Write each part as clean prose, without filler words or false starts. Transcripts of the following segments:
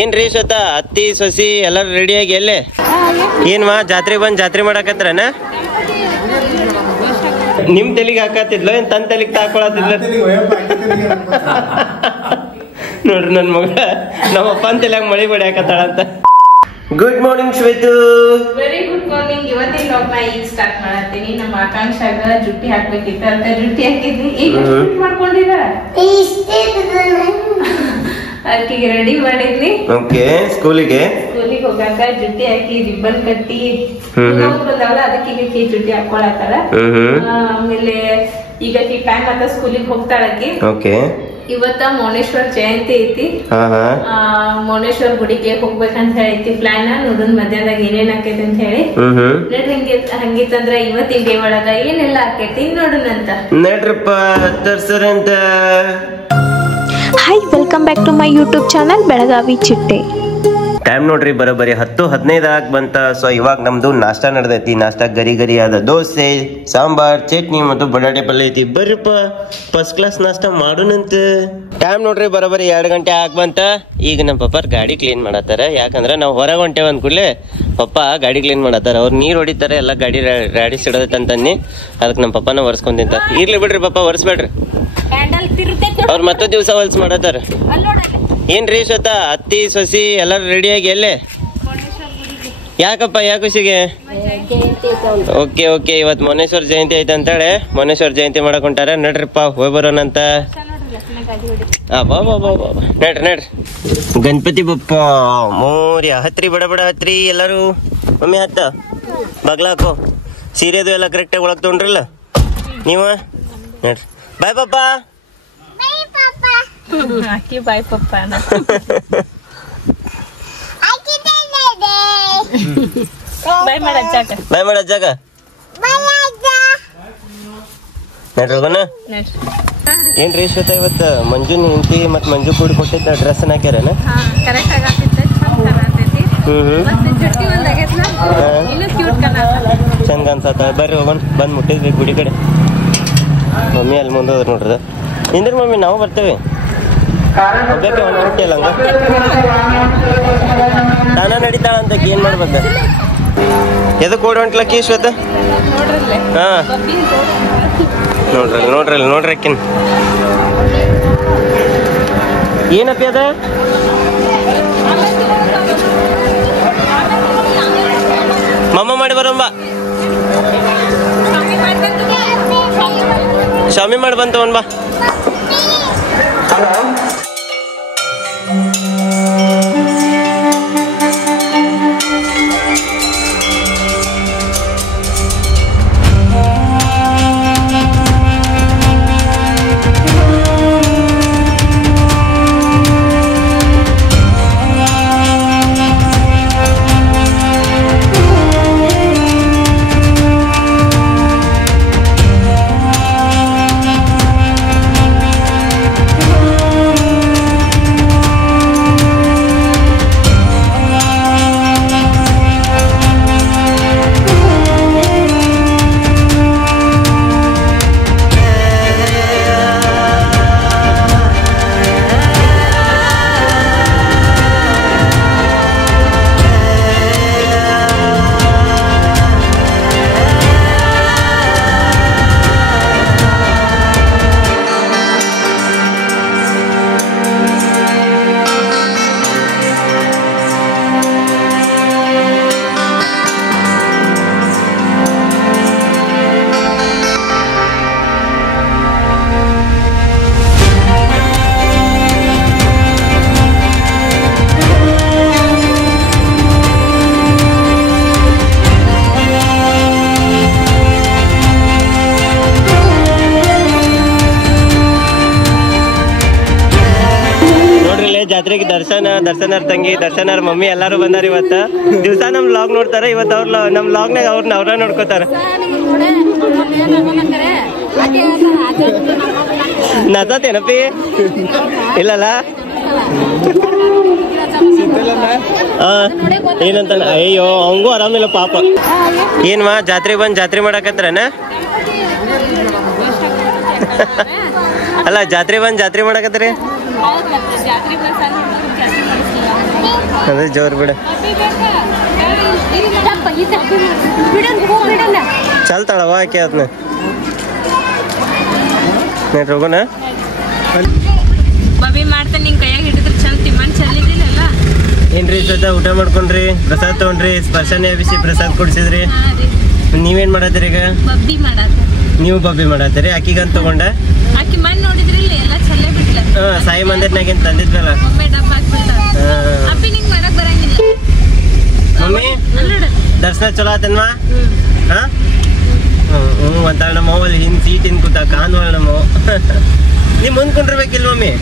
ಏನ್ರಿ ಶ್ವೇತಾ ಅತ್ತಿ ಸೊಸಿ ಎಲ್ಲಾರು ರೆಡಿಯಾಗಿ ಎಲ್ಲೇ ಏನ್ವಾ ಜಾತ್ರೆ ಬಂದ್ ಜಾತ್ರೆ ಮಾಡಕತ್ರನ ನಿಮ್ ತಲೆಗೆ ಹಾಕತ್ತಿದ್ಲ ಏನ್ ತನ್ ತಲೆಗೆ ತಾಕೊಳತಿದ್ಲ ನೋಡ್ರಿ ನನ್ ಮಗ ನಮ್ಮಪ್ಪನ ತಲೆಯಾಗ ಮಳಿ ಬಡಿ ಹಾಕತ್ತಾಳ ಅಂತ. Good morning Shwetu. Very good morning. ಇವತ್ತಿನ ಲಾಗ್ ನಾ ಈಗ ಸ್ಟಾರ್ಟ್ ಮಾಡತ್ತೀನಿ. ನಮ್ಮ ಆಕಾಂಕ್ಷಾಗ ಜುಟ್ಟಿ ಹಾಕ್ಬೇಕಿತ್ತು ಅಂತ ಜುಟ್ಟಿ ಹಾಕಿದ್ವಿ. ಈಗ ಮಾಡ್ಕೊಂಡಿರ ಅದಕ್ಕೆ ರೆಡಿ ಮಾಡಿದ್ವಿ. ಓಕೆ ಸ್ಕೂಲಿಗೆ ಹೋಗಾಕ ಜುಟ್ಟಿ ಹಾಕಿ ರಿಬ್ಬನ್ ಕಟ್ಟಿ ಬಂದಾವಲ್ಲ ಅದಕ್ಕೆ ಈಗ ಜುಟ್ಟಿ ಹಾಕೊಳತ್ತಾರ. ಆಮೇಲೆ ಈಗ ಟೈಮ್ ಆತ ಸ್ಕೂಲಿಗೆ ಹೋಗ್ತಾಳಕಿ. ಓಕೆ ಇವತ್ತ ಮೌನೇಶ್ವರ್ ಜಯಂತಿ ಐತಿ. ಮೌನೇಶ್ವರ್ ಗುಡಿಗೆ ಹೋಗ್ಬೇಕಂತ ಐತಿ ಪ್ಲಾನ್. ನೋಡೋನ್ ಮಧ್ಯಾಹ್ನದಾಗ ಏನೇನ್ ಆಕೈತಿ ಅಂತ ಹೇಳಿ ನೋಡ್ರಿ. ಹಂಗಿತ್ತಂದ್ರ ಇವತ್ತಿನ ಡೇ ಒಳಗ ಏನೆಲ್ಲ ಆಕೈತಿ ನೋಡೋಣಂತ. ನಡ್ರಪ್ಪ ತರ್ಸರಂತ. Hi, welcome back to my YouTube channel Belagavi Chitte. Time ನೋಡ್ರಿ ಬರೋಬ್ಬರಿ 10:15 ಆಗ ಬಂತ. ಸೊ ಇವಾಗ ನಮ್ದು ನಾಷ್ಟಾ ನಡೆದೈತಿ. ನಾಷ್ಟಾ ಗರಿ ಗರಿ ಆದ ದೋಸೆ, ಸಾಂಬಾರ್, ಚಟ್ನಿ ಮತ್ತು ಬಟಾಟೆ ಪಲ್ಯ ಐತಿ. ಬರ್ರಿಪ್ಪ ಫಸ್ಟ್ ಕ್ಲಾಸ್ ನಾಷ್ಟಾ ಮಾಡೋಣಂತ. ಟೈಮ್ ನೋಡ್ರಿ ಬರೋಬ್ಬರಿ 2 ಗಂಟೆ ಆಗ ಬಂತ. ಈಗ ನಮ್ಮ ಪಪ್ಪಾರ್ ಗಾಡಿ ಕ್ಲೀನ್ ಮಾಡತ್ತಾರ. ಯಾಕಂದ್ರೆ ನಾವು ಹೊರಗೆ ಹೊಂಟೇವ್ ಅಂದ್ ಕೂಡಲೇ ಪಪ್ಪ ಗಾಡಿ ಕ್ಲೀನ್ ಮಾಡತ್ತಾರ. ಅವ್ರು ನೀರ್ ಹೊಡಿತಾರೆ, ಎಲ್ಲ ಗಾಡಿ ರಾಡಿ ಸಿಡದೈತಂತನ್ನಿ. ಅದಕ್ಕೆ ನಮ್ಮ ಪಪ್ಪನ ಒರ್ಸ್ಕೊಂಡ್ ತಿಂತ. ಇರ್ಲಿ ಬಿಡ್ರಿ ಪಪ್ಪ, ಒರ್ಸ್ಬೇಡ್ರಿ. ಅವ್ರ ಮತ್ತೊಂದ್ ದಿವ್ಸ ಹೊಲ್ಸ್ ಮಾಡತ್ತಾರ. ಏನ್ರಿ ಶ್ವೇತಾ ಅತ್ತಿ ಸೊಸಿ ಎಲ್ಲಾರು ರೆಡಿಯಾಗಿ ಎಲ್ಲೇ ಯಾಕಪ್ಪ ಯಾ ಖುಷಿಗೆ? ಓಕೆ ಓಕೆ, ಇವತ್ ಮೌನೇಶ್ವರ್ ಜಯಂತಿ ಐತೆ ಅಂತೇಳಿ ಮೌನೇಶ್ವರ್ ಜಯಂತಿ ಮಾಡಕ್ ಹೊಂಟಾರ. ನಡ್ರಿಪ್ಪ ಹೋಗಿ ಬರೋಣಂತ. ನಡ್ರಿ ನಡ್ರಿ. ಗಣಪತಿ ಬಪ್ಪ ಮೋರ್ಯ. ಹತ್ರಿ ಬಡ ಬಡ ಹತ್ರಿ ಎಲ್ಲಾರು. ಮಮ್ಮಿ ಹತ್ತ ಬಗ್ಲ ಹಾಕೋ. ಸೀರೆದು ಎಲ್ಲ ಕರೆಕ್ಟಾಗಿ ಒಳಗ್ ತೊಗೊಂಡ್ರಲ್ಲ ನೀವು. ನಡ್ರಿ ಬಾಯ್ ಪಪ್ಪ. ಬಾಯ್ ಪಪ್ಪ ಬಾಯ್ ಮಾಡಜ್ಜಾಗ ನಡ್ರಿ ಹೋಗೋಣ. ಏನ್ರಿ ಶ್ವೇತಾ ಇವತ್ತ ಮಂಜುನ್ ಹೆಂಡತಿ ಮತ್ ಮಂಜು ಕೂಡಿ ಕೊಟ್ಟಿದ್ದ ಡ್ರೆಸ್ ಹಾಕ್ಯಾರನ? ಚಂದ ಅನ್ಸತ್ತ. ಬರ್ರಿ ಹೋಗೋಣ. ಬಂದ್ ಮುಟ್ಟಿದ್ವಿ ಗುಡಿ ಕಡೆ. ಮಮ್ಮಿ ಅಲ್ಲಿ ಮುಂದೆ ಹೋದ್ರ ನೋಡ್ರಿ. ಇಂದ್ರ ಮಮ್ಮಿ ನಾವು ಬರ್ತೇವೆ. ಒಬ್ಬಕ್ಕೆ ಒಂದು ಚುಟ್ಟಿ ಅಲ್ಲ ಹಂಗ ತಾನ ನಡೀತಾಳ ಅಂತ ಏನ್ ಮಾಡ್ಬೇಕ? ಎದಕ್ ಓಡಿ ಹೊಂಟ್ಲಕ್ಕಿ ಶ್ವೇತ? ಹಾ ನೋಡ್ರಲ್ಲ ನೋಡ್ರಲ್ಲ ನೋಡ್ರಿ ಅಕ್ಕಿನ ಏನಪ್ಪಿ ಅದ? ಮಮ್ಮ ಮಾಡಿ ಬರೋಂಬ. ಶಾಮಿ ಮಾಡಿ ಬಂತವನ್ ಬಾ. ಜಾತ್ರೆಗೆ ದರ್ಶನ ತಂಗಿ ದರ್ಶನ ಮಮ್ಮಿ ಎಲ್ಲಾರು ಬಂದಾರ. ಇವತ್ತ ದಿವ್ಸ ನಮ್ ಲಾಗ್ ನೋಡ್ತಾರ. ಇವತ್ ಅವ್ರ ನಮ್ ಲಾಗ್ನಾಗ ಅವ್ರ ನೋಡ್ಕೋತಾರ. ನಸತೇನಪ್ಪಿ ಇಲ್ಲಲ್ಲ ಏನಂತ? ಅಯ್ಯೋ ಅವಂಗೂ ಆರಾಮಿಲ್ಲ ಪಾಪ. ಏನ್ವಾ ಜಾತ್ರೆ ಬಂದ್ ಜಾತ್ರೆ ಮಾಡಕತ್ರನ? ಅಲ್ಲ ಜಾತ್ರೆ ಬಂದ್ ಜಾತ್ರೆ ಮಾಡಕತ್ರಿ. ಅಂದ್ರೆ ಜೋರ್ ಬಿಡ ಚಲ್ತಾಳವ ಆಕೆ ಅದನ್ನ ಹೋಗೋಣ. ಬಬಿ ಮಾಡ್ತಾನೆ ನಿಂಗೆ ಕೈಯಾಗ ಹಿಡಿದ್ರೆ ಚಂದ ತಿಮ್ಮನ್ ಚೆಲ್ಲಿದಿಲ್ಲ. ಏನ್ರಿ ಸತ ಊಟ ಮಾಡ್ಕೊಂಡ್ರಿ, ಪ್ರಸಾದ್ ತಗೊಂಡ್ರಿ, ಸ್ಪರ್ಶನೇ ಬಿಸಿ ಪ್ರಸಾದ್ ಕೊಡ್ಸಿದ್ರಿ. ನೀವೇನ್ ಮಾಡತ್ತೀರಿ ಈಗ? ಬಬ್ಬಿ ಮಾಡತ್ತ. ನೀವು ಬಬ್ಬಿ ಮಾಡತ್ತೀರಿ? ಅಕ್ಕಿಗಂತ ತಗೊಂಡ ಆಕಿ ಮಣ್ಣು ನೋಡಿದ್ರಿಲ್ಲ ಎಲ್ಲ ಚಲ್ಲೇ ಬಿಟ್ಲ. ಸಾಯಿ ಮಂದಿರ್ನಾಗೇನ್ ತಂದಿದ್ವಲ್ಲ ಒಮ್ಮೆ ಡಬ್ಬ ಹಾಕ್ಬಿಡ್ತಾಳ. ಅಪ್ಪಿ ನಿಂಗೆ ಮಾಡಕ್ ಬರಂಗಿಲ್ಲ. ಮಮ್ಮಿ ದರ್ಶನ ಚಲೋ ಆತನ್ವಾ? ಹಾ ಹ್ಞೂ ಅಂತಾಳ ನಮ್ಮ ಅಲ್ಲಿ ಹಿಂದ್ ಸೀಟ್ ಹಿಂದ್ ಕೂತ ಕಾನ್ವಲ್ ನಮ್ಮ ನೀವ್ ಮುಂದ್ ಕುಂಡಿರ್ಬೇಕಿಲ್ಲ ಮಮ್ಮಿ?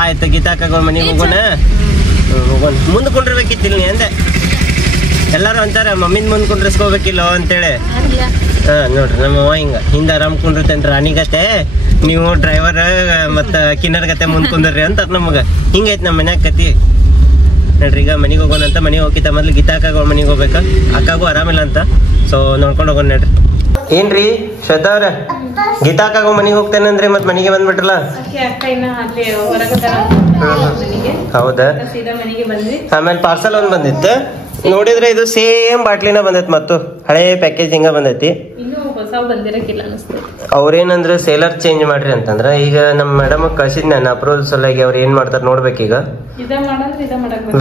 ಆಯ್ತು ಗೀತಾಕ ಮನೆಗೆ ಹೋಗೋಣ. ಹೋಗೋಣ ಮುಂದ್ ಕುಂಡಿರ್ಬೇಕಿತ್ತಿಲ್ಲ ನೀ ಅಂದೆ. ಎಲ್ಲಾರು ಅಂತಾರ ಮಮ್ಮಿನ ಮುಂದ್ ಕುಂಡ್ರಿಸ್ಕೋಬೇಕಿಲ್ಲ ಅಂತೇಳಿ. ಹಾ ನೋಡ್ರಿ ನಮ್ಮವ್ವ ಹಿಂಗ ಹಿಂದ ಆರಾಮ್ ಕುಂಡಿರ್ತೇನ್ರಿ ರಾಣಿಗತೆ, ನೀವು ಡ್ರೈವರ್ ಮತ್ತ ಕಿನ್ನರ್ ಗತೆ ಮುಂದ್ ಕುಂದ್ರಿ ಅಂತ ನಮಗ. ಹಿಂಗೈತಿ ನಮ್ಮ ಮನ್ಯಾಗ ಕತಿ. ನೋಡ್ರಿ ಈಗ ಮನೆಗೆ ಹೋಗೋಣ ಅಂತ. ಮನೆಗೆ ಹೋಗಿತ್ತ ಮೊದ್ಲು ಗೀತಾಕಾಗ ಮನೆಗೆ ಹೋಗ್ಬೇಕ, ಅಕ್ಕಾಗೂ ಆರಾಮಿಲ್ಲ ಅಂತ. ಸೊ ನೋಡ್ಕೊಂಡು ಹೋಗೋಣ ನೋಡ್ರಿ. ಏನ್ರಿ ಶ್ರದ್ಧಾ ಅವ್ರ ಗೀತಾಕಾಗ ಮನೆಗೆ ಹೋಗ್ತೇನಂದ್ರಿ ಮತ್ ಮನೆಗೆ ಬಂದ್ಬಿಟ್ರಲ್ಲ? ಹೌದಾ? ಆಮೇಲೆ ಪಾರ್ಸಲ್ ಒಂದ್ ಬಂದಿತ್ತು ನೋಡಿದ್ರೆ, ಇದು ಸೇಮ್ ಬಾಟ್ಲಿನ ಬಂದೈತಿ ಮತ್ತು ಹಳೆ ಪ್ಯಾಕೇಜ್ ಹಿಂಗ ಬಂದೈತಿ. ಅವ್ರೇನಂದ್ರೆ ಸೇಲರ್ ಚೇಂಜ್ ಮಾಡ್ರಿ ಅಂತಂದ್ರ. ಈಗ ನಮ್ ಮೇಡಮ್ ಕಳ್ಸಿದ್ ನಾನು ಅಪ್ರೂವಲ್ ಸಲುವಾಗಿ ಅವ್ರು ಏನ್ ಮಾಡ್ತಾರ ನೋಡ್ಬೇಕೀಗ.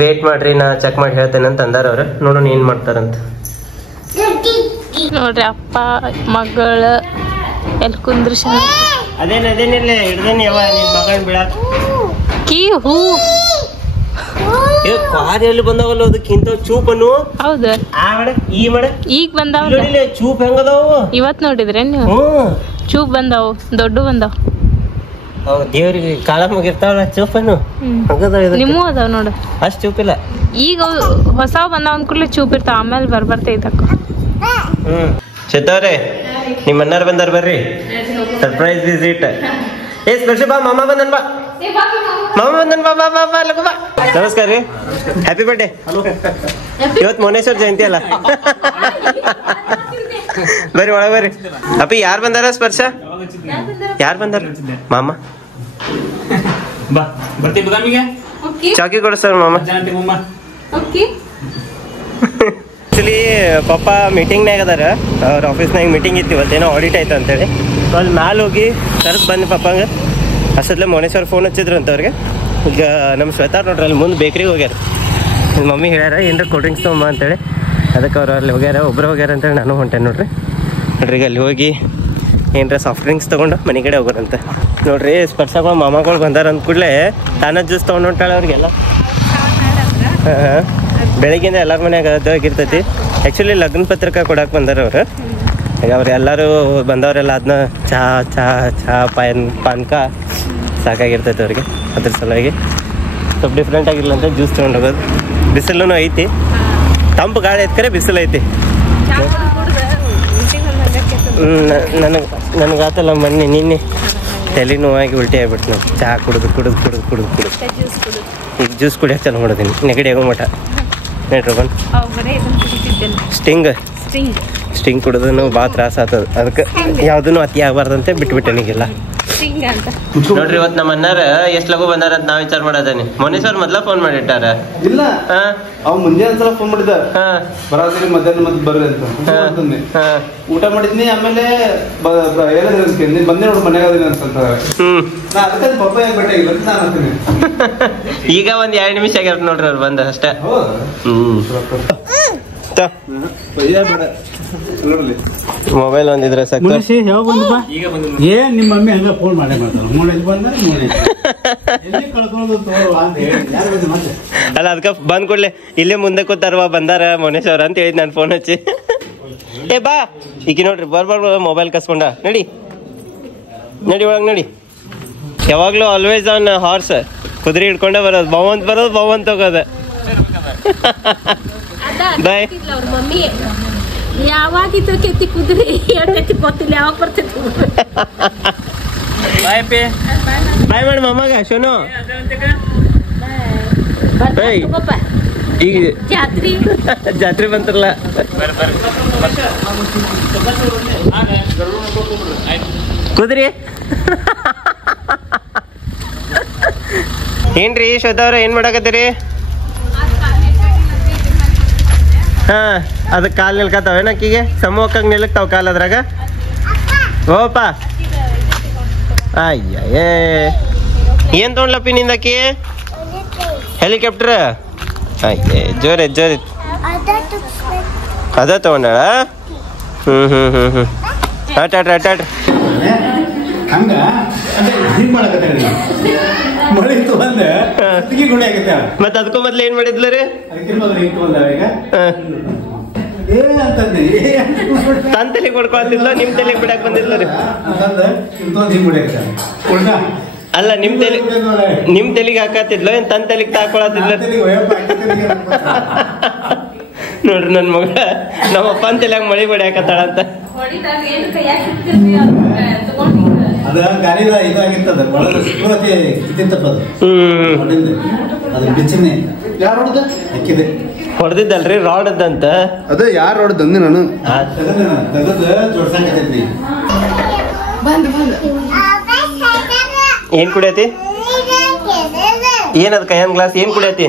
ವೇಟ್ ಮಾಡ್ರಿ, ನಾ ಚೆಕ್ ಮಾಡಿ ಹೇಳ್ತೇನೆ ಅಂತ ಅಂದಾರ ಅವ್ರ. ನೋಡೋಣ ಏನ್ ಮಾಡ್ತಾರಂತ. ನೋಡ್ರಿ ಅಪ್ಪ ಮಗಳ ಎಲ್ ಕುಂದ್ರಿಸ ಅದೇನಿಲ್ಲ ಹಿಡ್ದೇನಿ ಯಾವ ನಿನ್ ಮಗನ್ ಬಿಡಾಕ ಕೀ ಹೂ ಕಾರ್ಯಲ್ಲಿ ಬಂದಾವಲ್ಲ ಅದಕ್ಕಿಂತ ಚೂಪನು. ಹೌದ ಈಗ ಬಂದಾವ ಚೂಪ್ ಹೆಂಗದಾವು ಇವತ್ ನೋಡಿದ್ರೆ ನೀವು? ಚೂಪ್ ಬಂದಾವು, ದೊಡ್ಡ ಬಂದಾವ. ದೇವ್ರಿಗೆ ಕಾಳ ಮುಗಿರ್ತಾವಲ್ಲ ಚೂಪನು ನಿಮ್ಮೂ ಅದಾವ ನೋಡು. ಅಷ್ಟ್ ಚೂಪಿಲ್ಲ. ಈಗ ಹೊಸಾವ್ ಬಂದಾವ ಅಂದ್ಕೂಡ್ಲೆ ಚೂಪ್ ಇರ್ತಾವ, ಆಮೇಲೆ ಬರ್ತೈತಕ್ಕ. ಚಿತ್ತವ್ರೆ ನಿಮ್ಮ ಅಣ್ಣಾರ್ ಬಂದಾರ ಬರ್ರಿ, ಸರ್ಪ್ರೈಸ್ ವಿಸಿಟ್. ಸ್ಪರ್ಶ ಬಾ, ಮಾಮ ಬಂದನ್ ಬಾ, ಮಾಮ ಬಂದನ್ ಬಾ ಬಾ ಬಾ ಬಾ ಲಗು ಬಾ. ನಮಸ್ಕಾರ ರೀ, ಹ್ಯಾಪಿ ಬರ್ಡೇ. ಇವತ್ತು ಮೌನೇಶ್ವರ್ ಜಯಂತಿ ಅಲ್ಲ? ಬರ್ರಿ ಒಳಗ ಬರ್ರಿ. ಅಪ್ಪಿ ಯಾರು ಬಂದಾರ? ಸ್ಪರ್ಶ ಯಾರು ಬಂದಾರ? ಮಾಮ ಚಾಕಿ ಕೊಡಿಸ್ತಾರ ಮಾಮ. ಆಕ್ಚುಲಿ ಪಪ್ಪ ಮೀಟಿಂಗ್ನಾಗ ಅದಾರ, ಅವ್ರ ಆಫೀಸ್ನಾಗ ಮೀಟಿಂಗ್ ಇತ್ತು ಇವತ್ತೇನೋ ಆಡಿಟ್ ಆಯ್ತು ಅಂತೇಳಿ. ಅಲ್ಲಿ ಮ್ಯಾಲೆ ಹೋಗಿ ಕರೆದು ಬಂದು ಪಪ್ಪಂಗೆ ಅಷ್ಟೊತ್ತಲೆ ಮೌನೇಶ್ವರ್ ಫೋನ್ ಹಚ್ಚಿದ್ರು ಅಂತ ಅವ್ರಿಗೆ. ಈಗ ನಮ್ಮ ಶ್ವೇತಾ ನೋಡ್ರಿ ಅಲ್ಲಿ ಮುಂದೆ ಬೇಕ್ರಿಗೆ ಹೋಗ್ಯಾರ. ಮಮ್ಮಿ ಹೇಳ್ಯಾರ ಏನ್ರ ಕೋಲ್ಡ್ ಡ್ರಿಂಕ್ಸ್ ತೊಗೊಂಬ ಅಂತೇಳಿ. ಅದಕ್ಕೆ ಅವ್ರು ಅಲ್ಲಿ ಹೋಗ್ಯಾರ, ಒಬ್ಬರು ಹೋಗ್ಯಾರ ಅಂತೇಳಿ ನಾನು ಹೊಂಟೇನೆ ನೋಡ್ರಿ. ನೋಡ್ರಿ ಈಗ ಅಲ್ಲಿ ಹೋಗಿ ಏನರ ಸಾಫ್ಟ್ ಡ್ರಿಂಕ್ಸ್ ತೊಗೊಂಡು ಮನೆ ಕಡೆ ಹೋಗೋರಂತ ನೋಡ್ರಿ. ಸ್ಪರ್ಶಗಳು ಮಾಮಗಳು ಬಂದಾರ ಅಂದ ಕೂಡಲೇ ತಾನ ಜ್ಯೂಸ್ ತೊಗೊಂಡು ಹೊಂಟಾಳೆ ಅವ್ರಿಗೆಲ್ಲ. ಹಾಂ ಬೆಳಗ್ಗಿಂದ ಎಲ್ಲರ ಮನ್ಯಾಗ ಅದಾಗಿರ್ತೈತಿ. ಆ್ಯಕ್ಚುಲಿ ಲಗ್ನ ಪತ್ರಿಕೆ ಕೊಡಕ್ಕೆ ಬಂದಾರ ಅವ್ರು. ಈಗ ಅವ್ರು ಎಲ್ಲರೂ ಬಂದವರೆಲ್ಲ ಅದನ್ನ ಚಹಾ ಪಾನ್ಕ ಸಾಕಾಗಿರ್ತೈತೆ ಅವ್ರಿಗೆ. ಅದ್ರ ಸಲುವಾಗಿ ಸ್ವಲ್ಪ ಡಿಫ್ರೆಂಟ್ ಆಗಿರಲ್ಲ ಅಂತ ಜ್ಯೂಸ್ ತೊಗೊಂಡು ಹೋಗೋದು. ಬಿಸಿಲು ಐತಿ, ತಂಪು ಗಾಳಿ ಐತ್ಕರೆ ಬಿಸಿಲು ಐತಿ. ನನಗೆ ಆತಲ್ಲ ಮೊನ್ನೆ ನಿನ್ನೆ ತಲೆ ನೋವಾಗಿ ಉಲ್ಟಿ ಆಗ್ಬಿಟ್ಟು ನಾವು ಚಹಾ ಕುಡಿದು ಈಗ ಜ್ಯೂಸ್ ಕುಡಿಯೋಕೆ ಚಾಲು ಮಾಡೋದೀನಿ ನೆಗಡಿ ಆಗೋ ಮಠ. ನೋಡ್ರಿ ಸ್ಟಿಂಗ್ ಕುಡಿದು ಭಾಳ ತ್ರಾಸ ಆಗ್ತದ. ಅದಕ್ಕೆ ಯಾವ್ದೂ ಅತಿ ಆಗ್ಬಾರ್ದಂತೆ ಬಿಟ್ಬಿಟ್ಟೆ ನನಗೆಲ್ಲ. ನೋಡ್ರಿ ಇವತ್ತು ನಮ್ಮ ಅಣ್ಣಾರ ಎಷ್ಟ್ ಲಗು ಬಂದಾರ ಅಂತ ನಾವ್ ವಿಚಾರ ಮಾಡದೇನಿ. ಮೊನ್ನೆ ಸರ್ ಮೊದ್ಲ ಫೋನ್ ಮಾಡಿಟ್ಟಾರ. ಇಲ್ಲ ಅವ್ ಮುಂಜಾನೆ ಒಂದ್ಸಲ ಫೋನ್ ಮಾಡಿದ, ಬರಾದ್ರಿ ಮಧ್ಯಾಹ್ನ ಮತ್ತೆ ಬರ್ರಿ ಅಂತ. ಊಟ ಮಾಡಿದ್ನಿ, ಆಮೇಲೆ ನೀನ್ ಬಂದೆ ನೋಡ್ ಮನ್ಯಾಗ ಅಂತ. ಅದಕ್ಕೆ ಪಪ್ಪ ಭೇಟಿಯಾಗಿಲ್ಲ ಅಂತ ನಾನು ಅಂತೀನಿ. ಈಗ ಒಂದ್ 2 ನಿಮಿಷ ಆಗ್ಯಾರ ನೋಡ್ರಿ ಅವ್ರು ಬಂದ ಅಷ್ಟೇ. ಮೊಬೈಲ್ ಒಂದಿದ್ರೆ ಏನ್ ನಿಮ್ಮ ಮಮ್ಮಿ ಹಂಗ ಫೋನ್ ಮಾಡೇ ಅಲ್ಲ ಅದಕ್ಕ ಬಂದ್ ಕೊಡ್ಲೆ ಇಲ್ಲೇ ಮುಂದೆ ಕೂತಾರವಾ ಬಂದಾರ ಮೌನೇಶ್ ಅವ್ರ ಅಂತ ಹೇಳಿದ್ ನಾನು ಫೋನ್ ಹಚ್ಚಿ. ಏ ಬಾ ಈಗ ನೋಡ್ರಿ ಬರ್ಬಾರ್ದು ಮೊಬೈಲ್ ಕಸ್ಕೊಂಡ ನಡಿ ಒಳಗ್ ನಡಿ. ಯಾವಾಗ್ಲೂ ಆಲ್ವೇಸ್ ಆನ್ ಹಾರ್ಸ್, ಕುದುರೆ ಹಿಡ್ಕೊಂಡೆ ಬರೋದು, ಬಾವಂತ ಹೋಗೋದ. ಬಾಯ್. ಯಾವಾಗಿತ್ತು ಕೆತ್ತಿ ಕುದುರೆ ಗೊತ್ತಿಲ್ಲ, ಯಾವಾಗ ಬರ್ತೈತಿ. ಬಾಯ್ ಮಾಡಿ ಮಾಮಾಗ ಶೋನು. ಈಗ ಜಾತ್ರೆ ಬಂತಾರಲ್ಲ ಕುದುರೆ ಏನ್ರಿ ಶ್ವೇತವ್ರ ಏನ್ ಮಾಡಾಕತ್ತೀರಿ? ಹಾ ಅದಕ್ಕೆ ಕಾಲು ನಿಲ್ಕತ್ತಾವೇನ ಅಕ್ಕಿಗೆ ಸಮೂಹಕ್ಕಾಗ ನಿಲ್ಕ್ತಾವ ಕಾಲು ಅದ್ರಾಗ. ಓಪ ಅಯ್ಯ ಏನ್ ತೊಗೊಂಡ್ಲಪ್ಪಿ ನಿಂದಕ್ಕಿ? ಹೆಲಿಕಾಪ್ಟರ್. ಆಯ್ತು ಜೋರಿ ಜೋರಿ ಅದ ತಗೊಂಡಾಳ. ಹ್ಮ್ ಆಟಾಡ್ರಿ ಹಂಗ ಹಿಂಗ್ ಮಾಡಕತ್ತೀರಿ ಮಳೆ ಇತ್ತು ಬಂದೆ ಅದಕ್ಕೆ ಗುಣೆ ಆಗತ್ತೆ. ಮತ್ತೆ ಅದಕ್ಕೂ ಮೊದ್ಲು ಏನ್ ಮಾಡಿದ್ಲ ರೀ? ಅದಕ್ಕೆ ಮೊದಲು ಹಿಂಗ್ ಬಂದಾವ ಈಗ ಏನಂತಂದಿ ತನ್ ತಲೆಗೆ ಕೊಡ್ಕೊಳ್ತಿದ್ಲ ನಿಮ್ ತಲೆಗೆ ಬಿಡಕ್ ಬಂದಿದ್ಲ ರೀ? ಅಂತಂದ್ರೆ ಇಂತೊಂದು ಹಿಂಗ್ ಬಿಡಕ್ಕೆ ಉಳ್ದ ಅಲ್ಲ ನಿಮ್ ತಲೆಗೆ ಹಾಕತ್ತಿದ್ಲ ಏನ್ ತನ್ ತಲೆಗೆ ತಾಕೊಳತಿದ್ಲ? ನೋಡ್ರಿ ನನ್ ಮಗ ನಮ್ಮ ಅಪ್ಪನ ತಲೆಯಾಗ ಮಳಿ ಬಡಿ ಹಾಕತ್ತಾಳ ಅಂತ. ಅದ ಗಾಡಿದ ಇದಾಗಿರ್ತದ ಒಳಗ ಸಿಕ್ಕುವತಿ ಇದ್ದಿತ್ತಪ್ಪ ಅದು. ಅದು ಬಿಚ್ಚಿನಿ ಯಾರು ಹೊಡೆದ ಹಾಕಿದೆ ಹೊಡೆದಿದ್ದಲ್ರಿ ರಾಡ್ ಅದಂತ. ಅದೇ ಯಾರು ಹೊಡೆದ ಅಂದಿ ನಾನು ತೆಗದ ಜೋಡ್ಸಂಗತೈತಿ. ಏನ್ ಕುಡಿಯತಿ? ಏನದ ಕೈಯನ್ ಗ್ಲಾಸ್ ಏನ್ ಕುಡಿಯತಿ?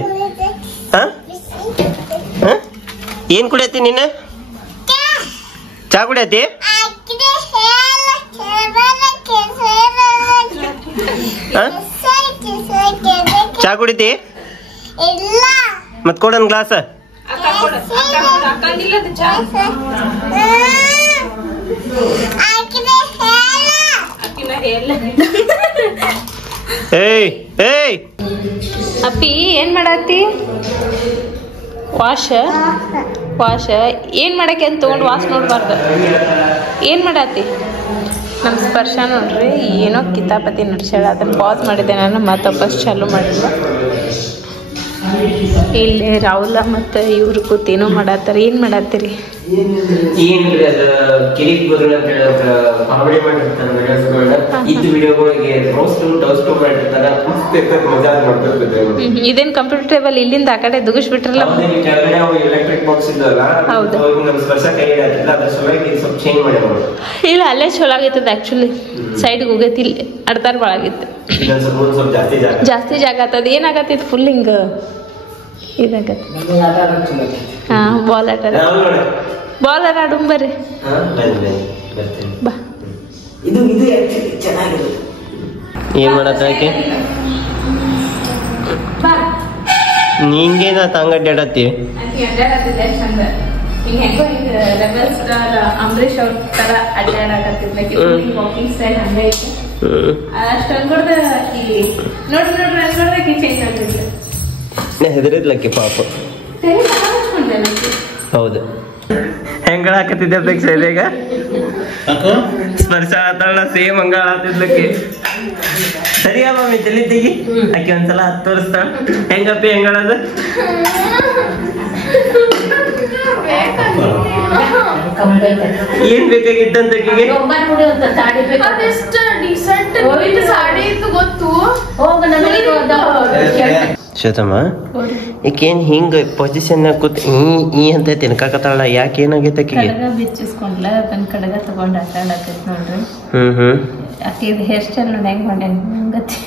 ಹ ಏನ್ ಕುಡಿಯತಿ ನೀನ? ಚಾ ಕುಡಿಯತಿ? ಚಾ ಕುಡಿತಿ? ಮತ್ ಕೊಡನ್ ಗ್ಲಾಸ್. ಏಯ್ ಏಯ್ ಅಪ್ಪಿ ಏನ್ ಮಾಡತ್ತಿ? ವಾಶ ಏನ್ ಮಾಡಕ್ಕೆ ಅಂತ ತಗೊಂಡು ವಾಶ್ ನೋಡ್ಬಾರ್ದು. ಏನ್ ಮಾಡತ್ತಿ? ನಮ್ಮ ಸ್ಪರ್ಶ ನೋಡ್ರಿ ಏನೋ ಕಿತಾಪತಿ ನಡ್ಸ್ಯಾಳ. ಅದನ್ನ ಪಾಸ್ ಮಾಡಿದ್ದೆ ನಾನು, ಮತ್ತೆ ವಾಪಸ್ ಚಾಲು ಮಾಡಿಲ್ಲ. ಇಲ್ಲಿ ರಾಹುಲ ಮತ್ತು ಇವ್ರು ಕೂತೇನೋ ಮಾಡತ್ತಾರ. ಏನ್ ಮಾಡತ್ತೀರಿ? ಏನ್ರಿ ಅದ ಕಿರಿಕ್ ಗುರು ಅಂತ ಹೇಳಿ ಕಾಮಿಡಿ ಮಾಡಿರ್ತಾರ ವಿಡಿಯೋಸ್ಗಳನ್ನ. ಇದ್ ವಿಡಿಯೋಗಳಿಗೆ ರೋಸ್ಟ್ ಟೋಸ್ಟ್ ಮಾಡಿರ್ತಾರ. ಮಜಾ ಮಾಡ್ತಿರ್ತಾರೆ. ಇದೇನ್ ಕಂಪ್ಯೂಟರ್ ಟೇಬಲ್ ಇಲ್ಲಿಂದ ಆ ಕಡೆ ದುಗಿಸ್ಬಿಟ್ರಲ್ಲ. ಕೆಳಗಡೆ ಅವು ಎಲೆಕ್ಟ್ರಿಕ್ ಬಾಕ್ಸ್ ಇದ್ದಲ್ಲ, ಹೌದು. ನಮ್ ಸ್ಪರ್ಶ ಕೈ ಇಡತ್ತಿಲ್ಲ, ಅದ್ರ ಸಲುವಾಗಿ ಸ್ವಲ್ಪ ಚೇಂಜ್ ಮಾಡ್ಯಾವ. ಇಲ್ಲ ಅಲ್ಲೇ ಚಲೋ ಆಗೈತದ ಆಕ್ಚುಲಿ. ಸೈಡ್ಗೆ ಹೋಗೈತಿ, ಇಲ್ಲಿ ಅಡ್ತಾರ ಭಾಳ ಆಗಿತ್ತು. ಸ್ವಲ್ಪ ಜಾಸ್ತಿ ಜಾಗ ಆತದ. ಏನಾಗತ್ತಿತ್ತು ಫುಲ್ ಹಿಂಗ ಇದಾಗತ್ತ. ಹಾ ಬಾಲ್ ಆಟ ಆಡು ಬರ್ರಿ. ಬಾ ಏನ್ ಮಾಡತ್ತಾಕೆ? ನಿಂಗೇನ ತಂಗಡ್ಡಿ ಆಡತ್ತಿ? ಅಂಬರೀಶ್ ಅವ್ರ ತರ ಅಡ್ಡಾಡಕತ್ತಿದ್ಲ. ವಾಕಿಂಗ್ ಸ್ಟೈಲ್ ಹಂಗ ಐತಿ. ಅಷ್ಟ ನೋಡ್ರಿ ಚೇಂಜ್ ಆಗ್ತಿದ್ಲ. ಹೆದರಿದ್ಲಕ್ಕೆ ಪಾಪ. ಹೌದು ಹೆಂಗಳ ಹಾಕತ್ತಿದ್ದೆ ಅಪೇಕ್ಷೆ ಇದೆ ಈಗ. ಸ್ಪರ್ಶ ಆತಾಳ ಸೇಮ್ ಹಂಗ ಆತಿದ್ಲಕ್ಕೆ. ಸರಿಯಾ ಮಮ್ಮಿ ತಲೆ ತೆಗಿ. ಆಕೆ ಒಂದ್ಸಲ ಹತ್ತು ತೋರಿಸ್ತಾಳ ಹೆಂಗಪ್ಪಿ ಹೆಂಗಳದು. ಏನ್ ಬೇಕಾಗಿತ್ತಂತ ಶ್ವೇತಮ್ಮ ಈಕೇನ್ ಹಿಂಗ ಪೊಸಿಷನ್ ಕೂತ್ ಈ ಅಂತ ತಿನ್ಕಾಕತ್ತಾಳ. ಯಾಕೆ ಏನಾಗೈತೆ ಆಕಿಗೆ? ಬಿಚ್ಚಿಸ್ಕೊಂಡ್ಲ ತನ್ನ ಕಡಗ ತಗೊಂಡ್ ಆಟ ಆಡಕೈತ್ ನೋಡ್ರಿ. ಆಕೆ ಹೇರ್ ಸ್ಟೈಲ್ ನೋಡಿ ಹೆಂಗ್ ಮಾಡ್ಯಾನ ಹಂಗತಿ.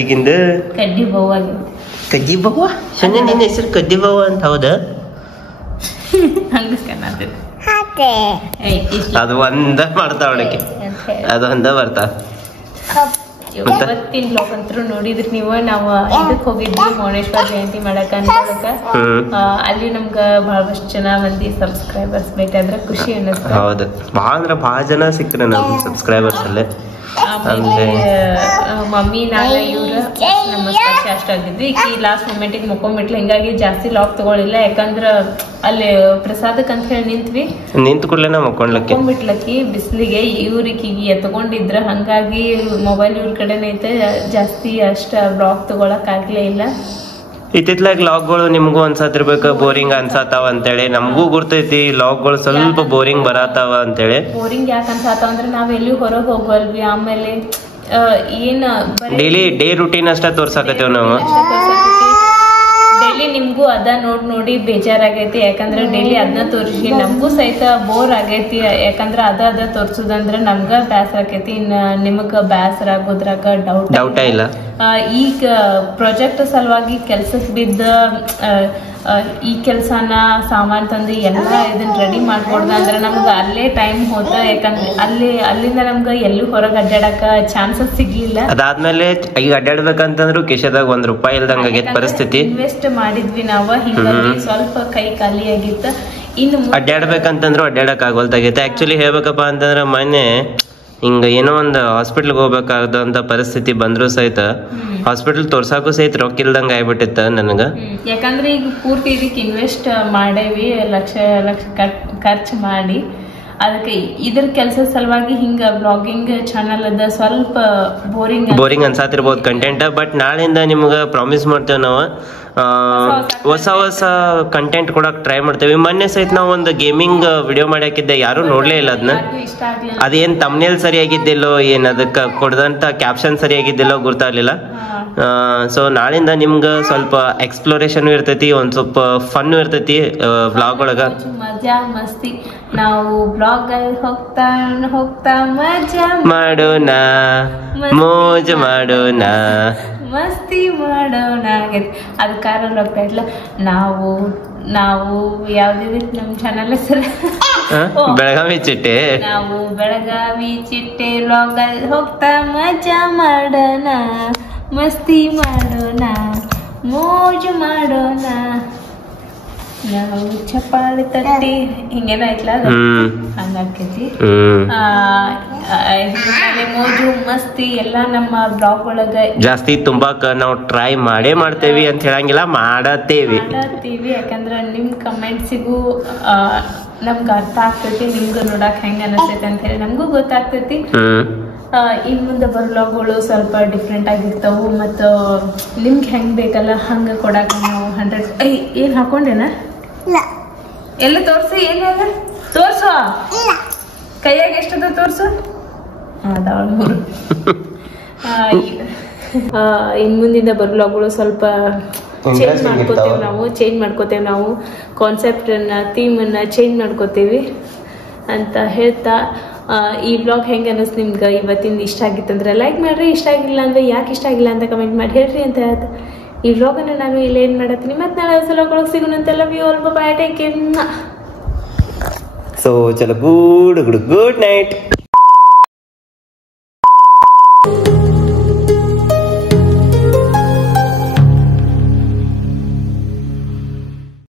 ಈಗಿಂದ ಕಡ್ಡಿ ಬವ್ವಾಗಿ. ಕಡ್ಡಿ ಬವ್ವ? ಸಣ್ಣ ನಿನ್ನ ಹೆಸರು ಕಡ್ಡಿ ಬವ್ವ ಅಂತ ಹೌದಾ? ಹಂಗ ಕನ್ನಡ ಅದು ಒಂದ ಮಾಡ್ತಾವಳಕ್ಕೆ, ಅದು ಒಂದ ಬರ್ತಾ. ಇವತ್ತಿನ ಬ್ಲಾಗ್ ಅಂತೂ ನೋಡಿದ್ರಿ ನೀವು. ನಾವು ಇದಕ್ ಹೋಗಿದ್ವಿ ಮೌನೇಶ್ವರ ಜಯಂತಿ ಮಾಡಕ ಅನ್ಕೊಳಕ. ಅಲ್ಲಿ ನಮ್ಗ ಬಹಳಷ್ಟು ಜನ ಮಂದಿ ಸಬ್ಸ್ಕ್ರೈಬರ್ಸ್ ಬೇಕಾದ್ರೆ ಖುಷಿ ಅನ್ನಿಸ್ತು. ಹೌದು, ಭಾಳ ಅಂದ್ರೆ ಭಾಳ ಜನ ಸಿಕ್ಕ್ರೆ ನಮ್ ಸಬ್ಸ್ಕ್ರೈಬರ್ಸ್ ಅಲ್ಲೇ. ಆಮೇಲೆ ಮಮ್ಮಿ ನಾಗ ಇವ್ರ ನಮ್ಮ ಸ್ಪರ್ಶ ಅಷ್ಟಾಗಿದ್ವಿ. ಈ ಲಾಸ್ಟ್ ಮೂಮೆಂಟಿಗೆ ಮುಕ್ಕೊಂಬಿಟ್ಲು. ಹಿಂಗಾಗಿ ಜಾಸ್ತಿ ಲಾಕ್ ತಗೊಳಿಲ್ಲ, ಯಾಕಂದ್ರ ಅಲ್ಲಿ ಪ್ರಸಾದಕ್ಕೆ ಅಂತ ಹೇಳಿ ನಿಂತ್ ಕೂಡ್ಲೇನ ಮುಕ್ಕೊಂಡ್ಲಕ್ಕಿ ಬಿಸಿಲಿಗೆ. ಇವ್ರಿಗೆ ಎತ್ಕೊಂಡಿದ್ರ, ಹಂಗಾಗಿ ಮೊಬೈಲ್ ಇವ್ರ ಕಡೆನೈತೆ. ಜಾಸ್ತಿ ಅಷ್ಟ ಬ್ಲಾಗ್ ತಗೊಳಕ್ ಆಗ್ಲೇ ಇಲ್ಲ. ಇತ್ತಿತ್ಲಾಗ ಲಾಗ್ಗಳು ನಿಮ್ಗೂ ಅನ್ಸತಿರ್ಬೇಕು ಬೋರಿಂಗ್ ಅನ್ಸತಾವ ಅಂತೇಳಿ. ನಮಗೂ ಗುರ್ತೈತಿ ಲಾಗ್ಗಳು ಸ್ವಲ್ಪ ಬೋರಿಂಗ್ ಬರತಾವ ಅಂತೇಳಿ. ಬೋರಿಂಗ್ ಯಾಕೆ ಅನ್ಸತಾವ ಅಂದ್ರೆ ನಾವ್ ಎಲ್ಲಿ ಹೊರಗೆ ಹೋಗ್ವಲ್ವಿ. ಆಮೇಲೆ ಏನ್ ಡೈಲಿ ಡೇ ರೂಟೀನ್ ಅಷ್ಟ ತೋರ್ಸಾಕತ್ತೇವ್ ನಾವು. ಡೈಲಿ ನಿಮ್ಗೂ ಅದ ನೋಡಿ ಬೇಜಾರಾಗೈತಿ. ಯಾಕಂದ್ರೆ ಡೈಲಿ ಅದನ್ನ ತೋರಿಸಿ ನಮಗೂ ಸಹಿತ ಬೋರ್ ಆಗೈತಿ. ಯಾಕಂದ್ರೆ ಅದ ತೋರ್ಸುದಂದ್ರೆ ನಮ್ಗ ಬ್ಯಾಸರ ಆಕೈತಿ. ಇನ್ನ ನಿಮಗ ಬ್ಯಾಸರ ಆಗೋದ್ರಾಗ ಡೌಟ್ ಇಲ್ಲ. ಈಗ ಪ್ರಾಜೆಕ್ಟ್ ಸಲುವಾಗಿ ಕೆಲ್ಸಕ್ಕೆ ಬಿದ್ದ ಈ ಕೆಲ್ಸನ ಸಾಮಾನ್ ತಂದು ಎಲ್ಲ ಇದನ್ನ ರೆಡಿ ಮಾಡ್ಕೊಡ್ದ ಅಂದ್ರೆ ನಮ್ಗ ಅಲ್ಲೇ ಟೈಮ್ ಹೋತ. ಯಾಕಂದ್ರೆ ಅಲ್ಲಿಂದ ನಮ್ಗ ಎಲ್ಲೂ ಹೊರಗೆ ಅಡ್ಡಾಡಕ ಚಾನ್ಸಸ್ ಸಿಗ್ಲಿಲ್ಲ. ಅದಾದ್ಮೇಲೆ ಈಗ ಅಡ್ಡಾಡ್ಬೇಕಂತಂದ್ರು ಕಿಶದಾಗ ₹1 ಇಲ್ದಂಗ ಆಗೈತಿ ಪರಿಸ್ಥಿತಿ. ಇನ್ವೆಸ್ಟ್ ಮಾಡಿದ್ವಿ ನಾವ, ಹಿಂಗಾಗಿ ಸ್ವಲ್ಪ ಕೈ ಖಾಲಿ ಆಗಿತ್ತ. ಇನ್ನು ಅಡ್ಡಾಡ್ಬೇಕಂತಂದ್ರು ಅಡ್ಡಾಡಕ್ ಆಗೋಲ್ತಾಗೈತೆ. ಆಕ್ಚುಲಿ ಹೇಳ್ಬೇಕಪ್ಪ ಅಂತಂದ್ರ ಮೊನ್ನೆ ಹಿಂಗ ಏನೋ ಒಂದು ಹಾಸ್ಪಿಟ್ಲ್ಗೆ ಹೋಗ್ಬೇಕಾದಂತ ಪರಿಸ್ಥಿತಿ ಬಂದ್ರು ಸಹಿತ ಹಾಸ್ಪಿಟಲ್ ತೋರ್ಸಾಕು ಸಹಿತ ರೊಕ್ಕ ಇಲ್ದಂಗ ಆಗ್ಬಿಟ್ಟಿತ್ತ ನನಗ. ಯಾಕಂದ್ರೆ ಈಗ ಪೂರ್ತಿ ಇದಕ್ಕೆ ಇನ್ವೆಸ್ಟ್ ಮಾಡೇವಿ, ಲಕ್ಷ ಖರ್ಚು ಮಾಡಿ. ಅದಕ್ಕೆ ಇದ್ರ ಕೆಲಸ ಸಲುವಾಗಿ ಹಿಂಗ ಬ್ಲಾಗಿಂಗ್ ಚಾನಲ್ ಅದ ಸ್ವಲ್ಪ ಬೋರಿಂಗ್ ಅನ್ಸಾತಿರ್ಬೋದು ಕಂಟೆಂಟ್. ಬಟ್ ನಾಳೆಯಿಂದ ನಿಮ್ಗ ಪ್ರಾಮಿಸ್ ಮಾಡ್ತೇವೆ ನಾವು ಹೊಸ ಕಂಟೆಂಟ್ ಕೊಡಕ್ ಟ್ರೈ ಮಾಡ್ತೇವೆ. ಮೊನ್ನೆ ಸಹಿತ ನಾವು ಒಂದು ಗೇಮಿಂಗ್ ವಿಡಿಯೋ ಮಾಡಾಕಿದ್ದೆ, ಯಾರು ನೋಡ್ಲೇ ಇಲ್ಲ ಅದನ್ನ. ಅದೇನ್ ತಮ್ನೇಲ್ ಸರಿಯಾಗಿದ್ದಿಲ್ಲೋ ಏನ್ ಅದಕ್ಕ ಕೊಡದಂತ ಕ್ಯಾಪ್ಷನ್ ಸರಿಯಾಗಿದ್ದಿಲ್ಲೋ ಗೊತ್ತಾಗ್ಲಿಲ್ಲ. ಸೊ ನಾಳಿಂದ ನಿಮ್ಗ ಸ್ವಲ್ಪ ಎಕ್ಸ್ಪ್ಲೋರೇಷನ್ ಇರ್ತೈತಿ, ಒಂದ್ ಸ್ವಲ್ಪ ಫನ್ ಇರ್ತೈತಿ ಬ್ಲಾಗ್ ಒಳಗ. ಮಜಾ ಮಸ್ತಿ ನಾವು ಬ್ಲಾಗ್ ಅಲ್ಲಿ ಹೋಗ್ತಾ ಮಜಾ ಮಾಡೋಣ, ಮೋಜ್ ಮಾಡೋಣ, ಮಸ್ತಿ ಮಾಡೋಣ ಆಗೈತಿ. ಅದ್ ಕಾರಣ ಹೋಗ್ತಾ ಇದ್ಲ ನಾವು ಯಾವ್ದಿದೆ ನಮ್ ಚಾನಲ್ ಹೆಸರು ಬೆಳಗಾವಿ ಚಿಟ್ಟೆ. ನಾವು ಬೆಳಗಾವಿ ಚಿಟ್ಟೆ ಬ್ಲಾಗ್ ಅಲ್ಲಿ ಹೋಗ್ತಾ ಮಜಾ ಮಾಡೋಣ, ಮಸ್ತಿ ಮಾಡೋಣ, ಮೋಜು ಮಾಡೋಣ, ನಾವು ಚಪ್ಪಾಳಿ ತಟ್ಟಿ ಹಿಂಗೇನ ಐತ್ಲ ಹಂಗಾಕೈತಿ. ಮೋಜು ಮಸ್ತಿ ಎಲ್ಲ ನಮ್ಮ ಬ್ಲಾಗ್ ಒಳಗ ಜಾಸ್ತಿ ತುಂಬಾಕ ನಾವು ಟ್ರೈ ಮಾಡ್ತೇವಿ ಅಂತ ಹೇಳಂಗಿಲ್ಲ, ಮಾಡತ್ತೇವಿ. ಯಾಕಂದ್ರ ನಿಮ್ ಕಮೆಂಟ್ಸಿಗೂ ನಮ್ಗ ಅರ್ಥ ಆಗ್ತೈತಿ, ನಿಮ್ಗೂ ನೋಡಕ್ ಹೆಂಗ ಅನಿಸ್ತೈತಿ ಅಂತ ಹೇಳಿ ನಮ್ಗೂ ಗೊತ್ತಾಗ್ತೈತಿ. ಇನ್ ಮುಂದೆ ಬರ್ಲಾಗ್ಗಳು ಸ್ವಲ್ಪ ಡಿಫ್ರೆಂಟ್ ಆಗಿರ್ತಾವು. ಮತ್ತು ನಿಮ್ಗೆ ಹೆಂಗ್ ಬೇಕಲ್ಲ ಹಂಗ ಕೊಡಾಕ ನಾವು 100 ಏನ್ ಹಾಕೊಂಡೇನ ಎಲ್ಲ ತೋರ್ಸು. ಏನ್ ತೋರ್ಸು, ಕೈಯಾಗ ಎಷ್ಟದ ತೋರ್ಸು. ಅದಾವ 3. ಇನ್ ಮುಂದಿಂದ ಬರ್ಲಾಗ್ಗಳು ಸ್ವಲ್ಪ ಚೇಂಜ್ ಮಾಡ್ಕೋತೇವೆ ನಾವು ಕಾನ್ಸೆಪ್ಟ್ ಅನ್ನ, ಥೀಮ್ ಅನ್ನ ಚೇಂಜ್ ಮಾಡ್ಕೋತೇವಿ ಅಂತ ಹೇಳ್ತಾ, ಈ ಬ್ಲಾಗ್ ಹೆಂಗ ಅನ್ನಿಸ್ ನಿಮ್ಗೆ ಇವತ್ತಿಂದ ಇಷ್ಟ ಆಗಿತ್ತಂದ್ರೆ ಲೈಕ್ ಮಾಡ್ರಿ, ಇಷ್ಟ ಆಗಿಲ್ಲ ಅಂದ್ರೆ ಯಾಕೆ ಇಷ್ಟ ಆಗಿಲ್ಲ ಅಂತ ಕಮೆಂಟ್ ಮಾಡಿ ಹೇಳ್ರಿ ಅಂತ ಹೇಳ್ತಾ ಈ ಬ್ಲಾಗನ್ನು ನಾನು ಇಲ್ಲಿ ಏನು ಮಾಡತ್ತೀನಿ. ಮತ್ತೆ ನಾಳೆ ಸಲಗಳಿಗೆ ಸಿಗೋಣಂತೆ. Love you all, bye, take care. So ಚಲೋ ಗುಡ್ ನೈಟ್.